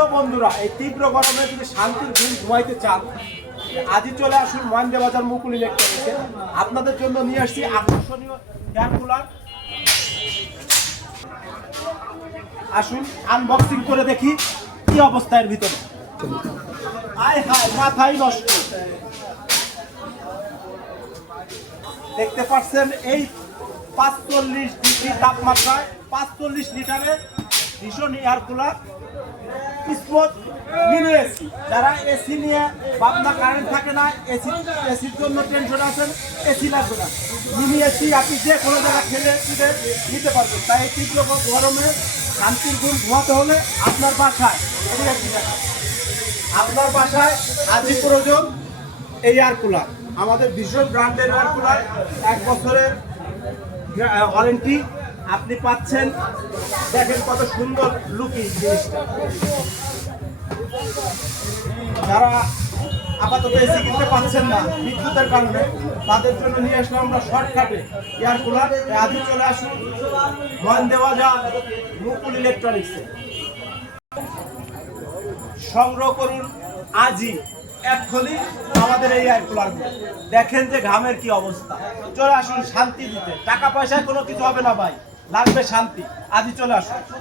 Hello বন্ধুরা, এই তীব্র গরমে যদি শান্তির ঘুম ঘুমাইতে চান, আজই চলে আসুন মহেন্দ্র বাজার মুকুল ইলেকট্রনিক্সে। আপনাদের জন্য নিয়ে আসছি আকর্ষণীয় এয়ার কুলার। আসুন আনবক্সিং করে দেখি কি অবস্থার ভিতরে। আয় হায়, মাথাই নষ্ট। দেখতে পাচ্ছেন এই 45 ডিগ্রি তাপমাত্রায় 45 লিটারের ভীষণ air cooler sport mini AC. যারা এসি নিয়ে ভাবনা, কারেন্ট থাকে না, এসির জন্য টেনশন আছেন, এসি লাগবে না, মিনি এসি আপনি যে কোনো জায়গায় খেলে নিতে পারবেন। তাই এই তীব্র গরমে শান্তির ঘুম ঘুমাতে হলে আপনার বাসায় আজই প্রয়োজন এই এয়ার কুলার। আমাদের ভীষণ ব্র্যান্ডের এয়ার কুলার, 1 বছরের ওয়ারেন্টি আপনি পাচ্ছেন। দেখেন কত সুন্দর লুকিং জিনিসটা। যারা আপাতত এসি কিনতে পাচ্ছেন না বিদ্যুতের কারণে, তাদের জন্য নিয়ে আসলাম আমরা শর্টকাটে এয়ার কুলার। আজই চলে আসুন মহেন্দ্র বাজার মুকুল ইলেকট্রনিক্সে। সংগ্রহ করুন আজই এক্ষুনি আমাদের এই এয়ার কুলার। দেখেন যে ঘামের কি অবস্থা। চলে আসুন শান্তি দিতে। টাকা পয়সায় কোনো কিছু হবে না ভাই, লাগবে শান্তি। আজই চলে আসুন।